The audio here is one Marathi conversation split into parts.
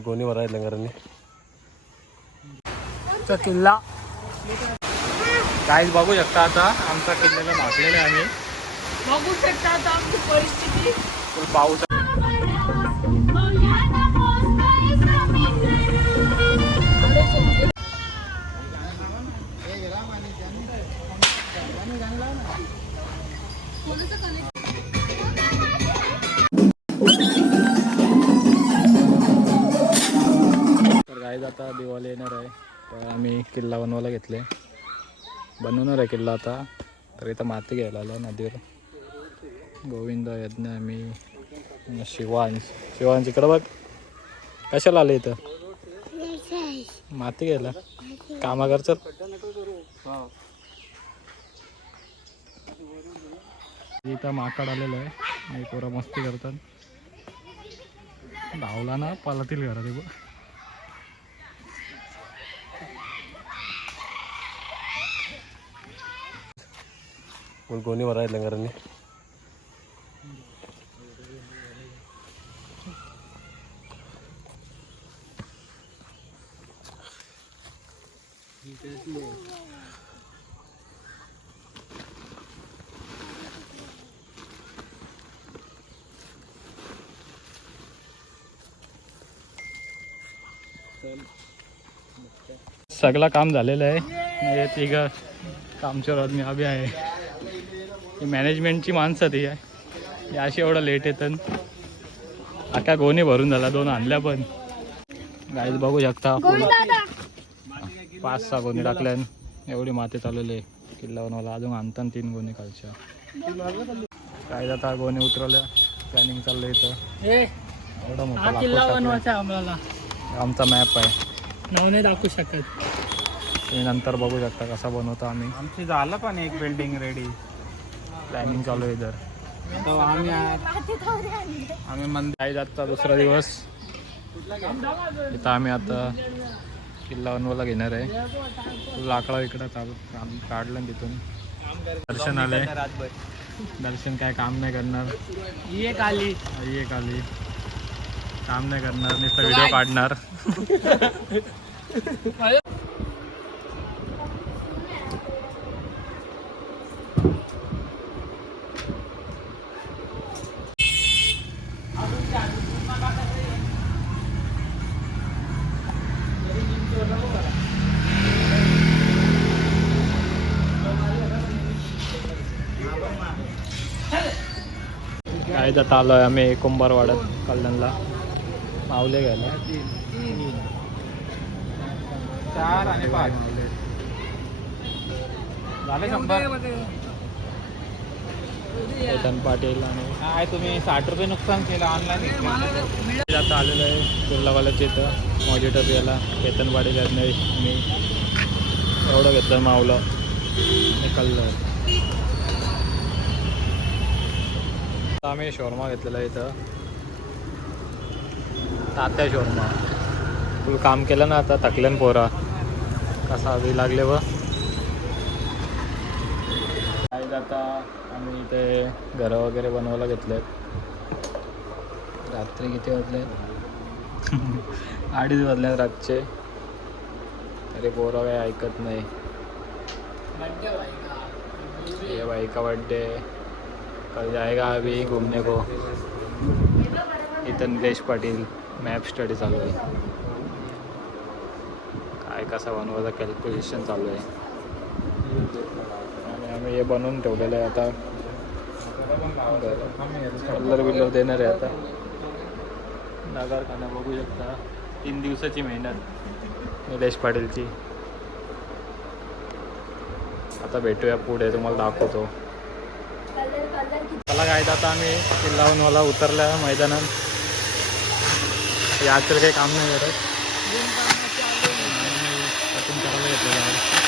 कोणी भराय लंगरांनी चा किल्ला काहीच बघू शकता आता आमचा किल्ल्याला भागलेला आहे आम्ही बघू शकता आता आमची परिस्थिती पाऊस तर आम्ही किल्ला बनवायला घेतले. बनवणार आहे किल्ला आता. तर इथं माती घ्यायला आलो नदीवर. गोविंद यज्ञ आम्ही शिवांश. शिवांश इकडं बघ. कशाला आले इथं? माती घ्यायला. कामा करतात इथं माकड आलेलं आहे. पोरं मस्ती करतात. धावला ना पालातील घरात आहे बघ फुल कोणी लंगरांनी सगळं काम झालेलं आहे. म्हणजे तिघ कामचोर आदमी अभि आहे. ही मॅनेजमेंटची माणसं ती आहे. ही अशी एवढं लेट येतात अख्या गोणी भरून झाला दोन आणल्या पण. गाईज बघू शकता पाच सहा गोणी टाकल्या एवढी माती चालवली आहे. किल्ला बनवायला अजून आणतात तीन गोणी कालच्या काय आता गोणी उतरवल्या. प्लॅनिंग चाललं इथं. एवढा मोठा आमचा मॅप आहे. नाव नाही दाखवू शकत. तुम्ही नंतर बघू शकता कसा बनवतो आम्ही. आमची झालं पण एक बिल्डिंग रेडी प्लॅनिंग चालू आहे इधर. आम्ही आम्ही मंदिर काही आजचा दुसरा दिवस. इथं आम्ही आता किल्ला बनवायला घेणार आहे. लाकडा इकडं चालू काम काढलं तिथून. दर्शन आले दर्शन काय काम नाही करणार. एक आली एक आली. काम नाही करणार नुसतं व्हिडिओ काढणार. जाता आलो आहे आम्ही कुंभारवाड्यात कल्याणला. मावले घ्यायला. चार आणि पाच. झाले शंभर? चेतन पाटील आणि काय तुम्ही साठ रुपये नुकसान केलं ऑनलाईन आता आलेलं आहे कुर्लावाल्याच्या इथं मॉजिटर याला केतन पाटील नाही मी. एवढं घेतलं मावलं निकललं आता आम्ही शोरमा घेतलेला इथं. तात्या शोरमा. फुल काम केलं ना आता थकल्यान पोरा. कसा हवी लागले व आता आम्ही इथे घरं वगैरे बनवायला घेतलेत. रात्री किती वाजले? अडीच वाजले रातचे. अरे पोरं काही ऐकत नाही. ये भाई का? बर्थडे कल जाएगा अभी घूमने को। इथं निलेश पाटील मॅप स्टडी चालू आहे। काय कसा बनवायचा कॅल्क्युलेशन चालू आहे। आणि आम्ही हे बनवून ठेवलेलं आहे आता। कलर बिलर देणार आहे आता। नगरखाना बघू शकता तीन दिवसाची मेहनत निलेश पाटीलची। आता भेटूया पुढे तुम्हाला दाखवतो। चला काय आता आम्ही किल्लाहून मला उतरल्या मैदानात. याचं काही काम नाही करत कटिंग करायला घेतलेलं आहे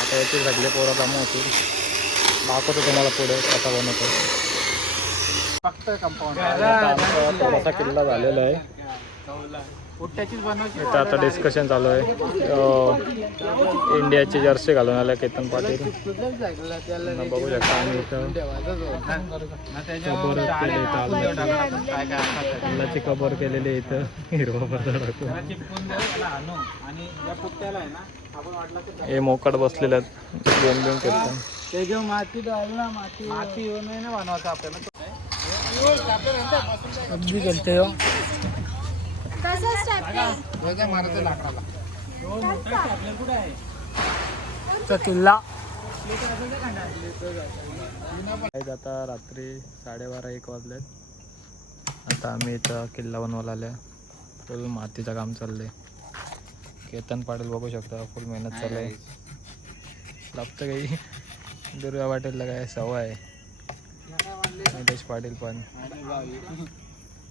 आता याचे सगळे पोरं कामं होतील. दाखवतो तुम्हाला पुढे कसा बनवतो फक्त कंपाऊंड थोडासा किल्ला झालेला आहे. इथं आता डिस्कशन चालू आहे. अं, इंडियाची जर्सी घालून आल्या केतन पाटील. बघू शकता आम्ही इथं. कबर केले कबर केलेली आहे इथं. हिरवा हे मोकाट बसलेले आहेत. दोन दोन केतन ते घेऊन माती ना माती माती येऊन नाही ना बनवायचं आपल्याला. अगदी गेलते हो मारायचं लाकडाला तो किल्ला. आता रात्री साडेबारा एक वाजलेत. आता आम्ही इथं किल्ला बनवायला आल्या. फुल मातीचं काम चाललंय. केतन पाटील बघू शकता फुल मेहनत चालू आहे लागतं काही. दुर्गा पाटीलला काय सवय आहे. निलेश पाटील पण.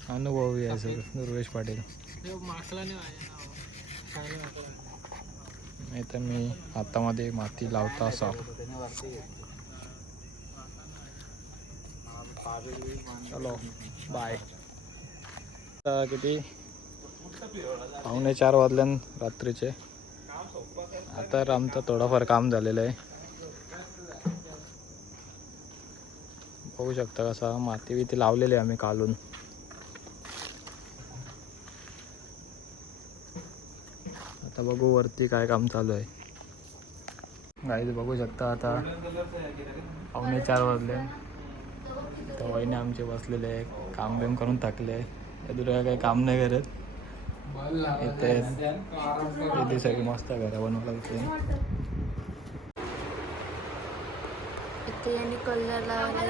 अनुभवी आहे सर दुर्वेश पाटील. इथं मी हातामध्ये माती लावता असा. चलो बाय किती? पावणे चार वाजल्यान रात्रीचे. आता आमचं थोडंफार काम झालेलं आहे. बघू शकता कसा माती बिती लावलेली आहे आम्ही कालून. आता बघू वरती काय काम चालू आहे. गाईज बघू शकता आता पावणे चार वाजले. तर वहिने आमचे बसलेले आहे काम बिम करून थकले दुर्गा काही काम नाही करत. इथे इथे सगळी मस्त घरा बनवला इथे इथे. यांनी कलर लावला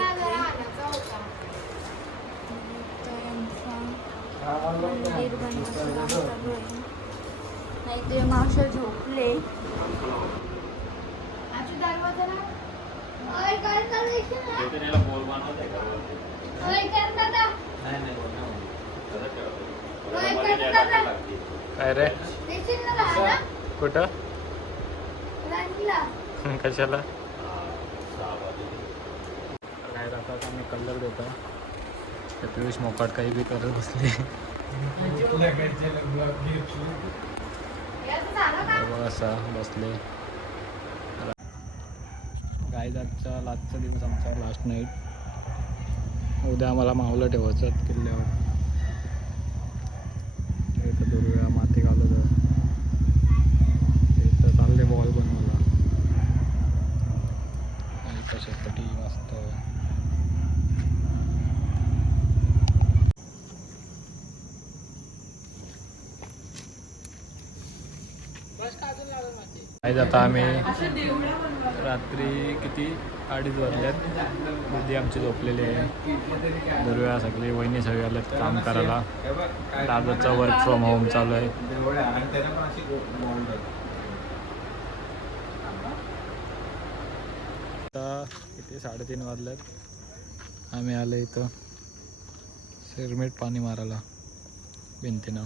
मंदिर बनवायचं काम चालू आहे नाही ते मावशा झोपले काय रे? कुठं? कशाला? काय राहतात आम्ही कलर देतो. त्या पियुष मोकाट काही बी करत बसले. बघा असा बसले गायदाचा लास्टचा दिवस आमचा लास्ट नाईट उद्या आम्हाला मावलं ठेवायचं किल्ल्यावर इथं दुर्व्या माती घालत इथं चालले बॉल बनवायला आणि कशासाठी मस्त आज आता आम्ही रात्री किती? अडीच वाजल्यात दिदी आमची झोपलेली आहे. दुर्व्या सगळी वहिनी सगळे आल्यात काम करायला. दादाचा वर्क फ्रॉम होम चालू आहे. आता किती? साडेतीन वाजल्यात आम्ही आलो इथं. सिरमेट पाणी मारायला. भिंतीनं.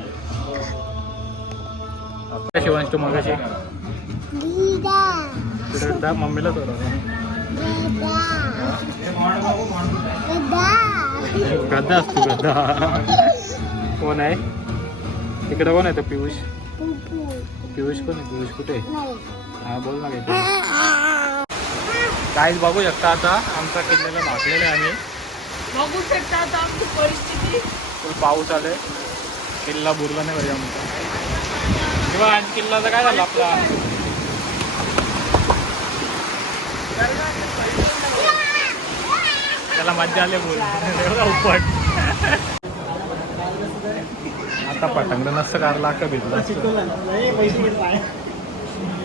शिवंश तू मगाशी मम्मीला गद्दा असतो गद्दा. कोण आहे? तिकडे कोण आहे तो पियुष? पियुष कोण आहे? पियुष कुठे? आहे? हा बोल ना काहीच बघू शकता आता आमचा किल्ल्याला भागलेला आहे आम्ही. बघू शकता आता आमची परिस्थिती. पाऊस आले किल्ला बुरला नाही पाहिजे आमचा किंवा आणि किल्लाचा काय झालं आपला? त्याला मज्जा आली बोल. एवढा उपट. आता पटांगण नसतं कारला का भेटलं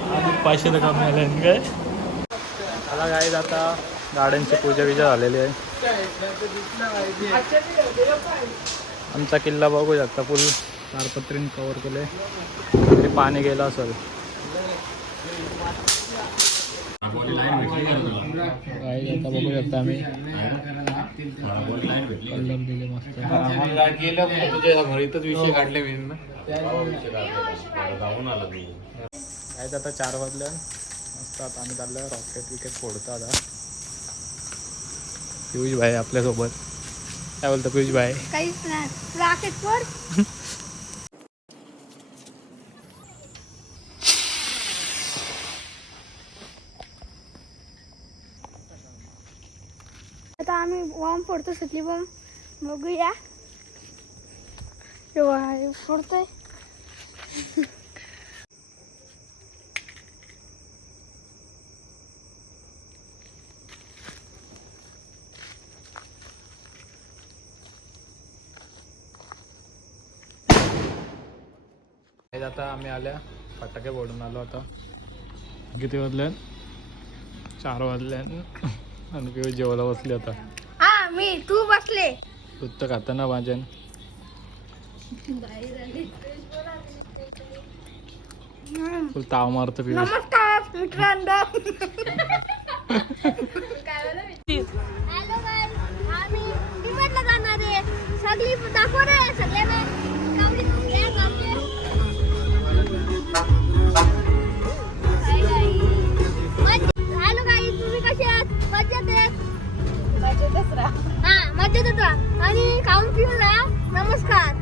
अजून पैसे तर कमी आले काय? आता काय आता गाड्यांची पूजा विजा झालेली आहे. आमचा किल्ला बघू शकता फुल तारपत्रीने कवर केले. तरी पाणी गेलं असेल. आता बघू शकता आम्ही. कलर दिले मस्त. इथंच विषय काढले मी ना काय आता चार वाजल्या मस्त आता आम्ही चाललो रॉकेट विकेट फोडतो आता. पियुष भाई आपल्यासोबत. काय बोलतो पियुष भाई? काहीच नाही. रॉकेट वर आता आम्ही बॉम्ब फोडतो सुटली बॉम्ब बघूया. एवढा फोडतोय आता आम्ही आल्या. फटाके फोडून आलो आता. किती वाजले? चार वाजले आणि जेवायला बसले आता. हा मी तू बसले. दूध तर खाता ना भाजन फुल ताव मारतो पियुष नमस्कार मित्रांनो. हॅलो आम्ही जाणार आहे. सगळी दाखव रे सगळ्यांना आणि खाऊन पिऊन राहा नमस्कार.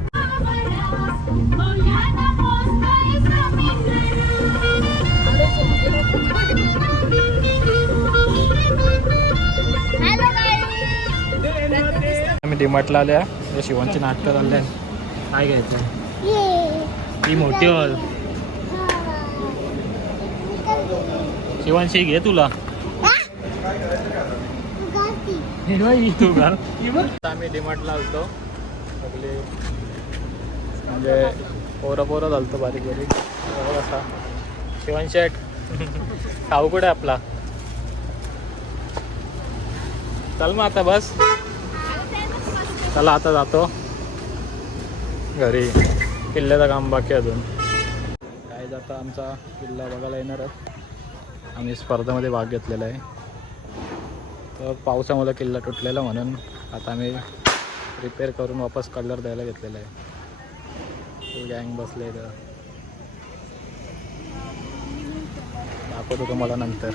आम्ही डिमार्टला आल्या. या शिवांची नाटकं चालले काय घ्यायचं? ही मोठी हॉल. शिवांशी घे तुला. तू आम्ही डिमार्टला आलतो. सगळे म्हणजे पोरं पोरं झालतो बारीक बारीक. कसा शिवान शेट खाऊ कुठे आपला? चल मग आता बस. चला आता जातो. घरी. किल्ल्याचं काम बाकी अजून. काय जाता आमचा किल्ला बघायला येणारच आम्ही स्पर्धेमध्ये भाग घेतलेला आहे. तर पावसामुळे किल्ला तुटलेला म्हणून आता आम्ही रिपेअर करून वापस कलर द्यायला घेतलेला आहे. गँग बसले तर दाखवतो तुम्हाला नंतर.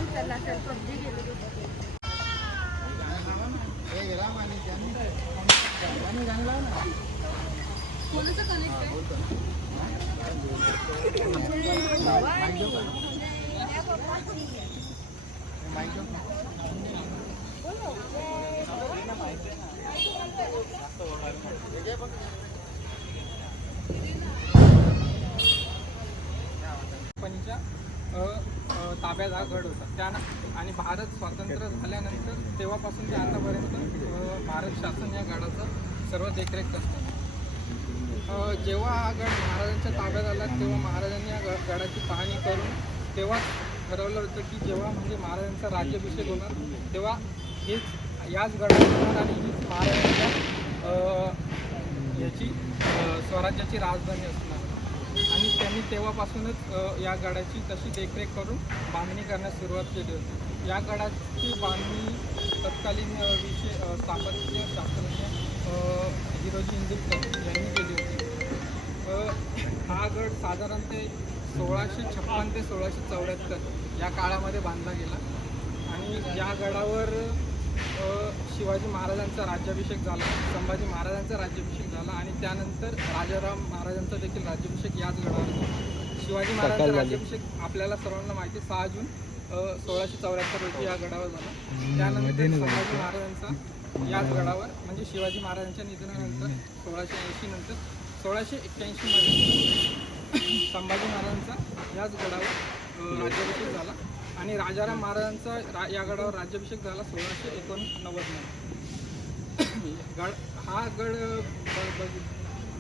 ताब्यात हा गड होता. त्यानं आणि भारत स्वातंत्र्य झाल्यानंतर तेव्हापासून ते आतापर्यंत भारत शासन या गडाचं सर्व देखरेख करतं. जेव्हा हा गड महाराजांच्या ताब्यात आला तेव्हा महाराजांनी या ग- गडाची पाहणी करून तेव्हा ठरवलं होतं की जेव्हा म्हणजे महाराजांचा राज्याभिषेक होणार तेव्हा हेच याच गडावर आणि हीच महाराजांच्या याची स्वराज्याची राजधानी असणार. आणि त्यांनी तेव्हापासूनच या गडाची तशी देखरेख करून बांधणी करण्यास सुरुवात केली होती. या गडाची बांधणी तत्कालीन विषय स्थापत्य शास्त्रज्ञ हिरोजी इंदुरकर यांनी केली होती. हा गड साधारणतः सोळाशे छप्पन ते सोळाशे चौऱ्याहत्तर या काळामध्ये बांधला गेला. आणि या गडावर शिवाजी महाराजांचा राज्याभिषेक झाला संभाजी महाराजांचा राज्याभिषेक झाला आणि त्यानंतर राजाराम महाराजांचा देखील राज्याभिषेक याच गडावर झाला. शिवाजी महाराजांचा राज्याभिषेक आपल्याला सर्वांना माहिती आहे, सहा जून सोळाशे चौऱ्याहत्तर रोजी या गडावर झाला. त्यानंतर संभाजी महाराजांचा याच गडावर म्हणजे शिवाजी महाराजांच्या निधनानंतर सोळाशे ऐंशी नंतर सोळाशे एक्क्याऐंशीमध्ये संभाजी महाराजांचा याच गडावर राज्याभिषेक झाला. आणि राजाराम महाराजांचा रा या गडावर राज्याभिषेक झाला सोळाशे एकोणनव्वदमध्ये. गड हा गड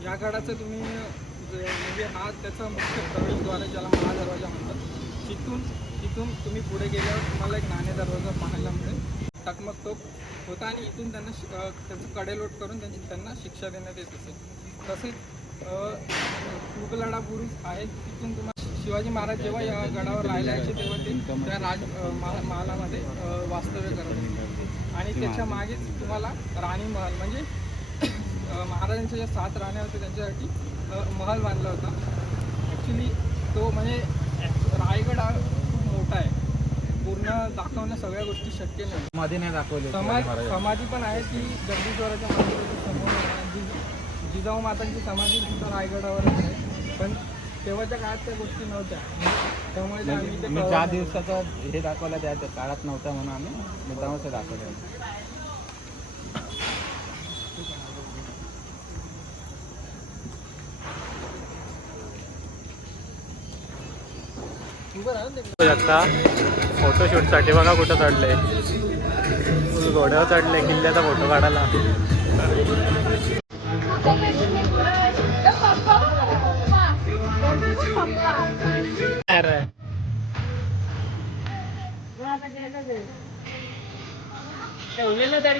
या गडाचं तुम्ही म्हणजे हा त्याचा मुख्य प्रवेशद्वार आहे ज्याला महादरवाजा म्हणतात. तिथून तिथून तुम्ही पुढे गेल्यावर तुम्हाला एक नाणे दरवाजा पाहायला मिळेल. टकमक टोक होता आणि इथून त्यांना शि- त्याचं कडेलोट करून त्यांची त्यांना शिक्षा देण्यात येत असेल तसेच तुगलाडा बुरुज आहे. तिथून तुम्हाला शिवाजी महाराज जेव्हा या गडावर राहिले यायचे तेव्हा ते त्या राज महालामध्ये वास्तव्य करत होते. आणि त्याच्या मागेच तुम्हाला राणी महल म्हणजे महाराजांच्या ज्या सात राण्या होत्या त्यांच्यासाठी महल बांधला होता. ॲक्च्युली तो म्हणजे रायगड हा खूप मोठा आहे. पूर्ण दाखवणं सगळ्या गोष्टी शक्य नाही. मध्ये नाही दाखवले समाज समाधी पण आहे ती जगदीश्वराच्या मंदिराच्या समोर जिजाऊ मातांची समाधी सुद्धा रायगडावरच आहे. पण तेव्हाच्या काळात त्या गोष्टी नव्हत्या. त्यामुळे ते आम्ही ते मी कळवलं ज्या नाही. दिवसाचं हे दाखवलं त्या त्या काळात नव्हता म्हणून आम्ही मुद्दामच हे दाखवलं. आता फोटोशूटसाठी बघा कुठं चढले घोड्यावर चढले किल्ल्याचा फोटो काढायला. ठेवलेलं तरी